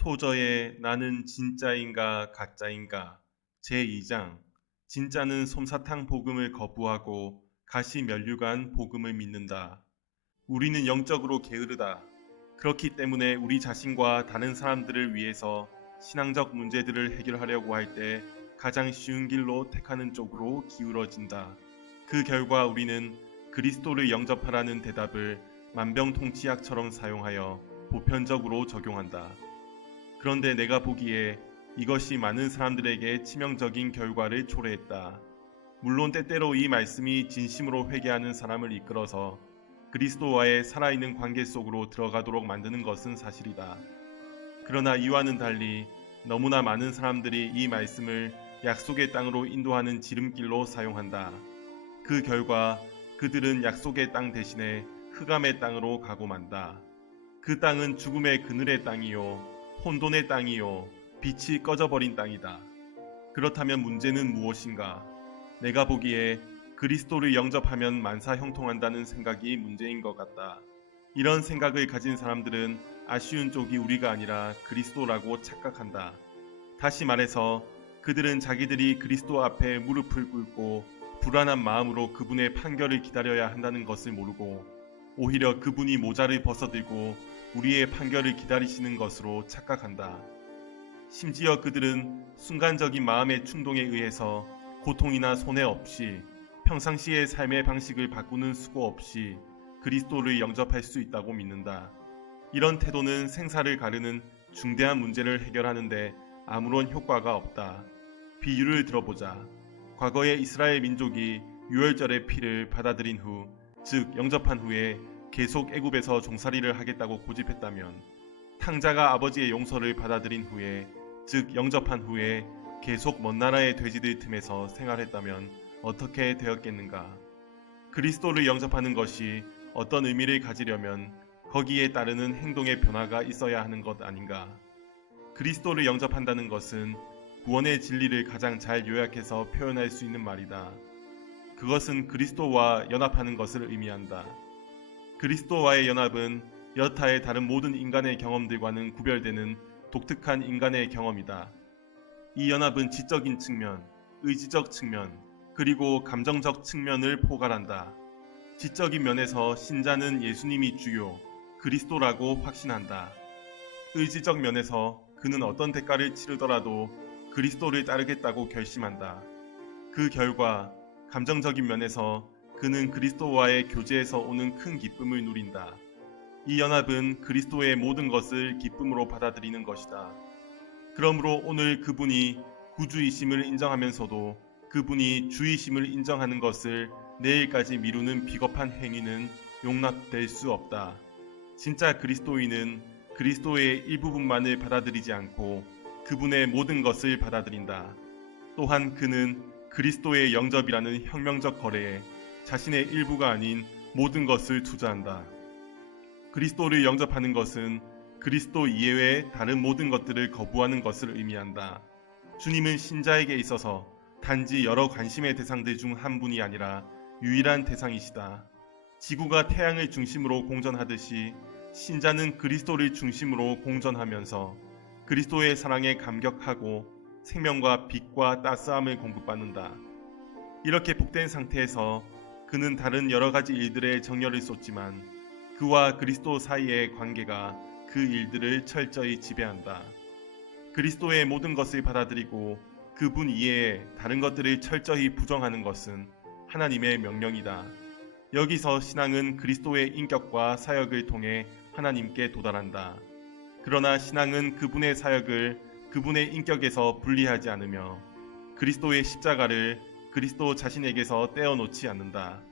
토저의 나는 진짜인가 가짜인가 제2장 진짜는 솜사탕 복음을 거부하고 가시 면류관 복음을 믿는다. 우리는 영적으로 게으르다. 그렇기 때문에 우리 자신과 다른 사람들을 위해서 신앙적 문제들을 해결하려고 할 때 가장 쉬운 길로 택하는 쪽으로 기울어진다. 그 결과 우리는 그리스도를 영접하라는 대답을 만병통치약처럼 사용하여 보편적으로 적용한다. 그런데 내가 보기에 이것이 많은 사람들에게 치명적인 결과를 초래했다. 물론 때때로 이 말씀이 진심으로 회개하는 사람을 이끌어서 그리스도와의 살아있는 관계 속으로 들어가도록 만드는 것은 사실이다. 그러나 이와는 달리 너무나 많은 사람들이 이 말씀을 약속의 땅으로 인도하는 지름길로 사용한다. 그 결과 그들은 약속의 땅 대신에 흑암의 땅으로 가고 만다. 그 땅은 죽음의 그늘의 땅이요 혼돈의 땅이요 빛이 꺼져버린 땅이다. 그렇다면 문제는 무엇인가? 내가 보기에 그리스도를 영접하면 만사 형통한다는 생각이 문제인 것 같다. 이런 생각을 가진 사람들은 아쉬운 쪽이 우리가 아니라 그리스도라고 착각한다. 다시 말해서 그들은 자기들이 그리스도 앞에 무릎을 꿇고 불안한 마음으로 그분의 판결을 기다려야 한다는 것을 모르고 오히려 그분이 모자를 벗어들고 우리의 판결을 기다리시는 것으로 착각한다. 심지어 그들은 순간적인 마음의 충동에 의해서 고통이나 손해 없이 평상시의 삶의 방식을 바꾸는 수고 없이 그리스도를 영접할 수 있다고 믿는다. 이런 태도는 생사를 가르는 중대한 문제를 해결하는데 아무런 효과가 없다. 비유를 들어보자. 과거에 이스라엘 민족이 유월절의 피를 받아들인 후, 즉 영접한 후에 계속 애굽에서 종살이를 하겠다고 고집했다면, 탕자가 아버지의 용서를 받아들인 후에, 즉 영접한 후에 계속 먼 나라의 돼지들 틈에서 생활했다면 어떻게 되었겠는가? 그리스도를 영접하는 것이 어떤 의미를 가지려면 거기에 따르는 행동의 변화가 있어야 하는 것 아닌가? 그리스도를 영접한다는 것은 구원의 진리를 가장 잘 요약해서 표현할 수 있는 말이다. 그것은 그리스도와 연합하는 것을 의미한다. 그리스도와의 연합은 여타의 다른 모든 인간의 경험들과는 구별되는 독특한 인간의 경험이다. 이 연합은 지적인 측면, 의지적 측면, 그리고 감정적 측면을 포괄한다. 지적인 면에서 신자는 예수님이 주요, 그리스도라고 확신한다. 의지적 면에서 그는 어떤 대가를 치르더라도 그리스도를 따르겠다고 결심한다. 그 결과 감정적인 면에서 그는 그리스도와의 교제에서 오는 큰 기쁨을 누린다. 이 연합은 그리스도의 모든 것을 기쁨으로 받아들이는 것이다. 그러므로 오늘 그분이 구주이심을 인정하면서도 그분이 주이심을 인정하는 것을 내일까지 미루는 비겁한 행위는 용납될 수 없다. 진짜 그리스도인은 그리스도의 일부분만을 받아들이지 않고 그분의 모든 것을 받아들인다. 또한 그는 그리스도의 영접이라는 혁명적 거래에 자신의 일부가 아닌 모든 것을 투자한다. 그리스도를 영접하는 것은 그리스도 이외의 다른 모든 것들을 거부하는 것을 의미한다. 주님은 신자에게 있어서 단지 여러 관심의 대상들 중 한 분이 아니라 유일한 대상이시다. 지구가 태양을 중심으로 공전하듯이 신자는 그리스도를 중심으로 공전하면서 그리스도의 사랑에 감격하고 생명과 빛과 따스함을 공급받는다. 이렇게 복된 상태에서 그는 다른 여러 가지 일들에 정열을 쏟지만 그와 그리스도 사이의 관계가 그 일들을 철저히 지배한다. 그리스도의 모든 것을 받아들이고 그분 이외에 다른 것들을 철저히 부정하는 것은 하나님의 명령이다. 여기서 신앙은 그리스도의 인격과 사역을 통해 하나님께 도달한다. 그러나 신앙은 그분의 사역을 그분의 인격에서 분리하지 않으며 그리스도의 십자가를 그리스도 자신에게서 떼어놓지 않는다.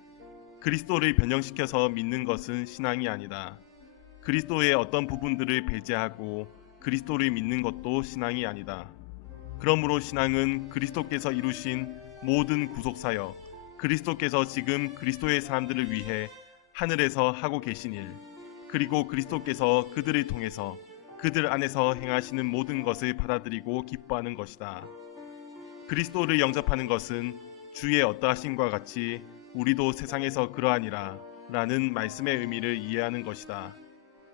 그리스도를 변형시켜서 믿는 것은 신앙이 아니다. 그리스도의 어떤 부분들을 배제하고 그리스도를 믿는 것도 신앙이 아니다. 그러므로 신앙은 그리스도께서 이루신 모든 구속사역, 그리스도께서 지금 그리스도의 사람들을 위해 하늘에서 하고 계신 일, 그리고 그리스도께서 그들을 통해서 그들 안에서 행하시는 모든 것을 받아들이고 기뻐하는 것이다. 그리스도를 영접하는 것은 주의 어떠하심과 같이 우리도 세상에서 그러하니라 라는 말씀의 의미를 이해하는 것이다.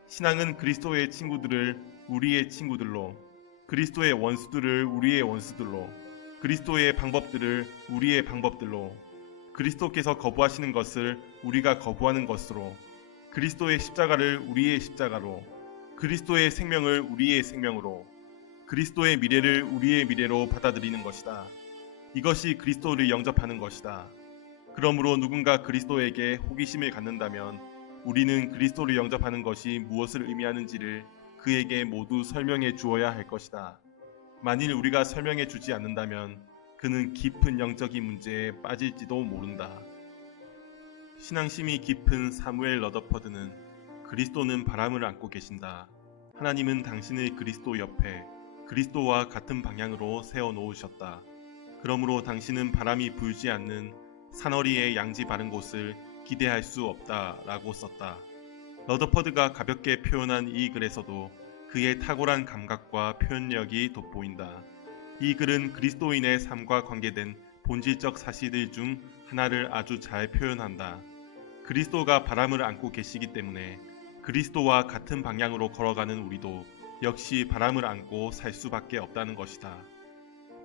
신앙은 그리스도의 친구들을 우리의 친구들로, 그리스도의 원수들을 우리의 원수들로, 그리스도의 방법들을 우리의 방법들로, 그리스도께서 거부하시는 것을 우리가 거부하는 것으로, 그리스도의 십자가를 우리의 십자가로, 그리스도의 생명을 우리의 생명으로, 그리스도의 미래를 우리의 미래로 받아들이는 것이다. 이것이 그리스도를 영접하는 것이다. 그러므로 누군가 그리스도에게 호기심을 갖는다면 우리는 그리스도를 영접하는 것이 무엇을 의미하는지를 그에게 모두 설명해 주어야 할 것이다. 만일 우리가 설명해 주지 않는다면 그는 깊은 영적인 문제에 빠질지도 모른다. 신앙심이 깊은 사무엘 러더퍼드는 그리스도는 바람을 안고 계신다. 하나님은 당신을 그리스도 옆에 그리스도와 같은 방향으로 세워 놓으셨다. 그러므로 당신은 바람이 불지 않는 사너리의 양지 바른 곳을 기대할 수 없다라고 썼다. 러더퍼드가 가볍게 표현한 이 글에서도 그의 탁월한 감각과 표현력이 돋보인다. 이 글은 그리스도인의 삶과 관계된 본질적 사실들 중 하나를 아주 잘 표현한다. 그리스도가 바람을 안고 계시기 때문에 그리스도와 같은 방향으로 걸어가는 우리도 역시 바람을 안고 살 수밖에 없다는 것이다.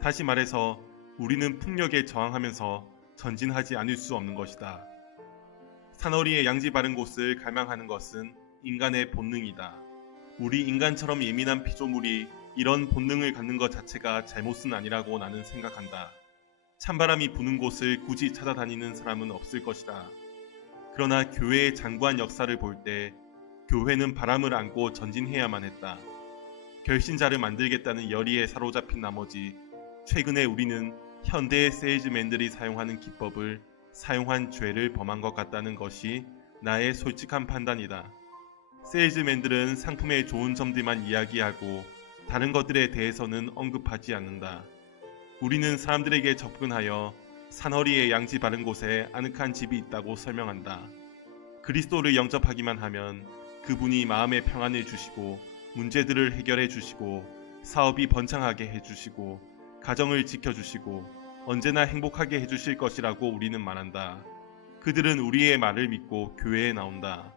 다시 말해서 우리는 풍력에 저항하면서 전진하지 않을 수 없는 것이다. 사너리의 양지 바른 곳을 갈망하는 것은 인간의 본능이다. 우리 인간처럼 예민한 피조물이 이런 본능을 갖는 것 자체가 잘못은 아니라고 나는 생각한다. 찬바람이 부는 곳을 굳이 찾아다니는 사람은 없을 것이다. 그러나 교회의 장구한 역사를 볼 때 교회는 바람을 안고 전진해야만 했다. 결신자를 만들겠다는 열의에 사로잡힌 나머지 최근에 우리는 현대의 세일즈맨들이 사용하는 기법을 사용한 죄를 범한 것 같다는 것이 나의 솔직한 판단이다. 세일즈맨들은 상품의 좋은 점들만 이야기하고 다른 것들에 대해서는 언급하지 않는다. 우리는 사람들에게 접근하여 산허리의 양지 바른 곳에 아늑한 집이 있다고 설명한다. 그리스도를 영접하기만 하면 그분이 마음의 평안을 주시고 문제들을 해결해 주시고 사업이 번창하게 해주시고 가정을 지켜주시고 언제나 행복하게 해주실 것이라고 우리는 말한다. 그들은 우리의 말을 믿고 교회에 나온다.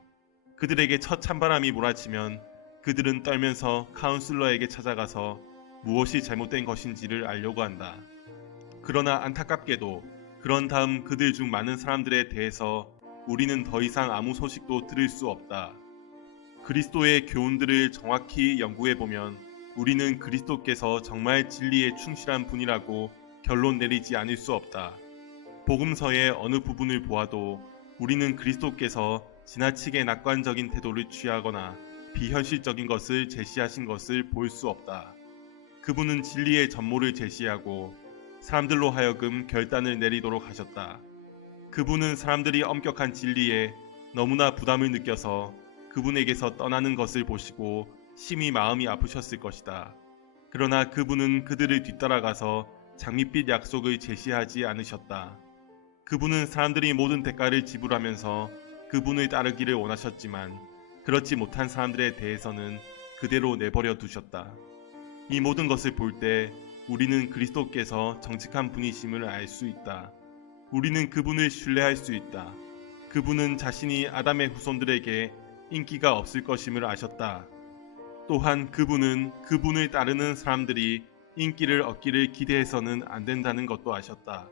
그들에게 첫 찬바람이 몰아치면 그들은 떨면서 카운슬러에게 찾아가서 무엇이 잘못된 것인지를 알려고 한다. 그러나 안타깝게도 그런 다음 그들 중 많은 사람들에 대해서 우리는 더 이상 아무 소식도 들을 수 없다. 그리스도의 교훈들을 정확히 연구해보면 우리는 그리스도께서 정말 진리에 충실한 분이라고 결론 내리지 않을 수 없다. 복음서의 어느 부분을 보아도 우리는 그리스도께서 지나치게 낙관적인 태도를 취하거나 비현실적인 것을 제시하신 것을 볼 수 없다. 그분은 진리의 전모를 제시하고 사람들로 하여금 결단을 내리도록 하셨다. 그분은 사람들이 엄격한 진리에 너무나 부담을 느껴서 그분에게서 떠나는 것을 보시고 심히 마음이 아프셨을 것이다. 그러나 그분은 그들을 뒤따라가서 장밋빛 약속을 제시하지 않으셨다. 그분은 사람들이 모든 대가를 지불하면서 그분을 따르기를 원하셨지만 그렇지 못한 사람들에 대해서는 그대로 내버려 두셨다. 이 모든 것을 볼 때 우리는 그리스도께서 정직한 분이심을 알 수 있다. 우리는 그분을 신뢰할 수 있다. 그분은 자신이 아담의 후손들에게 인기가 없을 것임을 아셨다. 또한 그분은 그분을 따르는 사람들이 인기를 얻기를 기대해서는 안 된다는 것도 아셨다.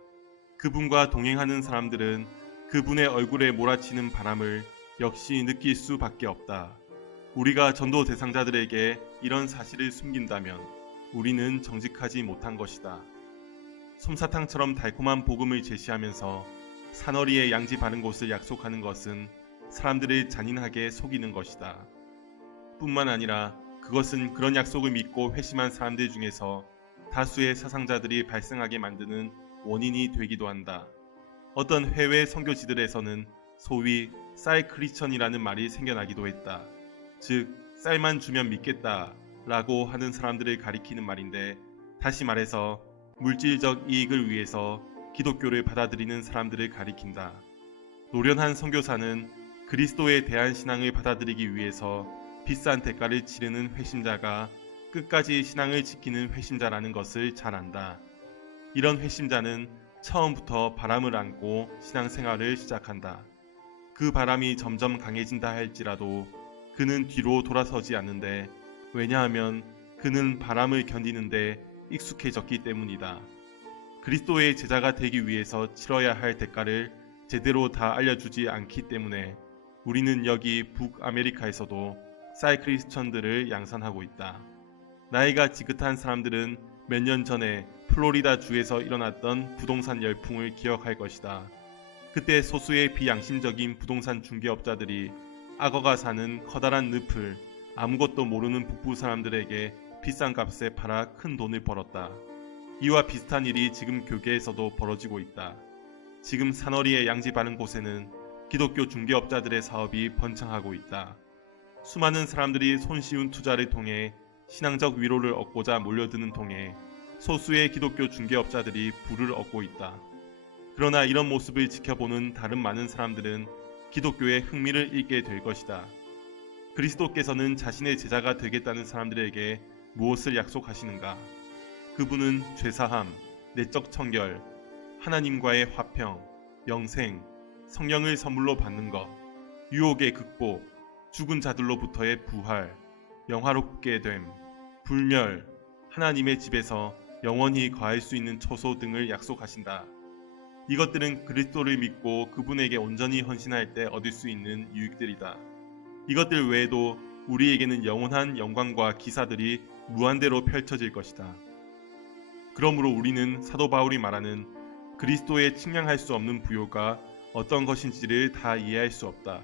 그분과 동행하는 사람들은 그분의 얼굴에 몰아치는 바람을 역시 느낄 수밖에 없다. 우리가 전도 대상자들에게 이런 사실을 숨긴다면 우리는 정직하지 못한 것이다. 솜사탕처럼 달콤한 복음을 제시하면서 사너리의 양지 바른 곳을 약속하는 것은 사람들을 잔인하게 속이는 것이다. 뿐만 아니라 그것은 그런 약속을 믿고 회심한 사람들 중에서 다수의 사상자들이 발생하게 만드는 원인이 되기도 한다. 어떤 해외 선교지들에서는 소위 쌀 크리스천이라는 말이 생겨나기도 했다. 즉 쌀만 주면 믿겠다 라고 하는 사람들을 가리키는 말인데, 다시 말해서 물질적 이익을 위해서 기독교를 받아들이는 사람들을 가리킨다. 노련한 선교사는 그리스도에 대한 신앙을 받아들이기 위해서 비싼 대가를 치르는 회심자가 끝까지 신앙을 지키는 회심자라는 것을 잘 안다. 이런 회심자는 처음부터 바람을 안고 신앙생활을 시작한다. 그 바람이 점점 강해진다 할지라도 그는 뒤로 돌아서지 않는데 왜냐하면 그는 바람을 견디는데 익숙해졌기 때문이다. 그리스도의 제자가 되기 위해서 치러야 할 대가를 제대로 다 알려주지 않기 때문에 우리는 여기 북아메리카에서도 사이클리스천들을 양산하고 있다. 나이가 지긋한 사람들은 몇 년 전에 플로리다 주에서 일어났던 부동산 열풍을 기억할 것이다. 그때 소수의 비양심적인 부동산 중개업자들이 악어가 사는 커다란 늪을 아무것도 모르는 북부 사람들에게 비싼 값에 팔아 큰 돈을 벌었다. 이와 비슷한 일이 지금 교계에서도 벌어지고 있다. 지금 산허리에 양지 바른 곳에는 기독교 중개업자들의 사업이 번창하고 있다. 수많은 사람들이 손쉬운 투자를 통해 신앙적 위로를 얻고자 몰려드는 통에 소수의 기독교 중개업자들이 부를 얻고 있다. 그러나 이런 모습을 지켜보는 다른 많은 사람들은 기독교에 흥미를 잃게 될 것이다. 그리스도께서는 자신의 제자가 되겠다는 사람들에게 무엇을 약속하시는가? 그분은 죄사함, 내적 청결, 하나님과의 화평, 영생, 성령을 선물로 받는 것, 유혹의 극복, 죽은 자들로부터의 부활, 영화롭게 됨, 불멸, 하나님의 집에서 영원히 거할 수 있는 처소 등을 약속하신다. 이것들은 그리스도를 믿고 그분에게 온전히 헌신할 때 얻을 수 있는 유익들이다. 이것들 외에도 우리에게는 영원한 영광과 기사들이 무한대로 펼쳐질 것이다. 그러므로 우리는 사도 바울이 말하는 그리스도의 측량할 수 없는 부요가 어떤 것인지를 다 이해할 수 없다.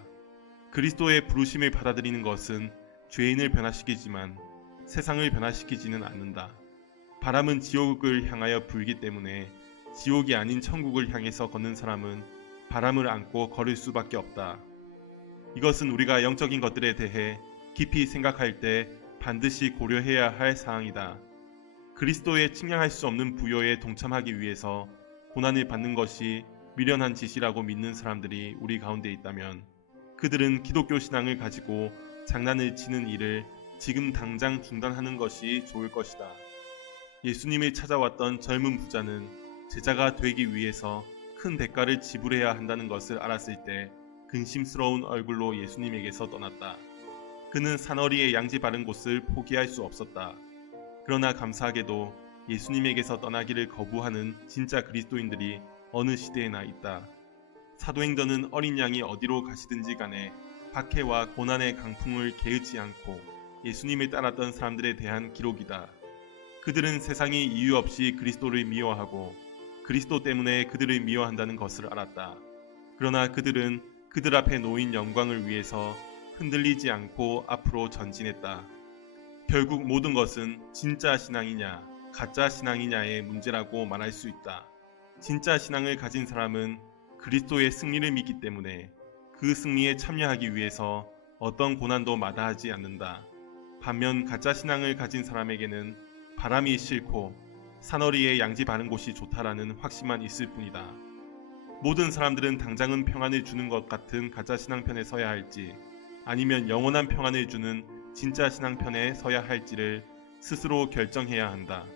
그리스도의 부르심을 받아들이는 것은 죄인을 변화시키지만 세상을 변화시키지는 않는다. 바람은 지옥을 향하여 불기 때문에 지옥이 아닌 천국을 향해서 걷는 사람은 바람을 안고 걸을 수밖에 없다. 이것은 우리가 영적인 것들에 대해 깊이 생각할 때 반드시 고려해야 할 사항이다. 그리스도의 측량할 수 없는 부요에 동참하기 위해서 고난을 받는 것이 미련한 짓이라고 믿는 사람들이 우리 가운데 있다면 그들은 기독교 신앙을 가지고 장난을 치는 일을 지금 당장 중단하는 것이 좋을 것이다. 예수님을 찾아왔던 젊은 부자는 제자가 되기 위해서 큰 대가를 지불해야 한다는 것을 알았을 때 근심스러운 얼굴로 예수님에게서 떠났다. 그는 산허리에 양지 바른 곳을 포기할 수 없었다. 그러나 감사하게도 예수님에게서 떠나기를 거부하는 진짜 그리스도인들이 어느 시대에나 있다. 사도행전은 어린 양이 어디로 가시든지 간에 박해와 고난의 강풍을 개의치 않고 예수님을 따랐던 사람들에 대한 기록이다. 그들은 세상이 이유 없이 그리스도를 미워하고 그리스도 때문에 그들을 미워한다는 것을 알았다. 그러나 그들은 그들 앞에 놓인 영광을 위해서 흔들리지 않고 앞으로 전진했다. 결국 모든 것은 진짜 신앙이냐 가짜 신앙이냐의 문제라고 말할 수 있다. 진짜 신앙을 가진 사람은 그리스도의 승리를 믿기 때문에 그 승리에 참여하기 위해서 어떤 고난도 마다하지 않는다. 반면 가짜 신앙을 가진 사람에게는 바람이 싫고 산허리에 양지 바른 곳이 좋다라는 확신만 있을 뿐이다. 모든 사람들은 당장은 평안을 주는 것 같은 가짜 신앙편에 서야 할지 아니면 영원한 평안을 주는 진짜 신앙편에 서야 할지를 스스로 결정해야 한다.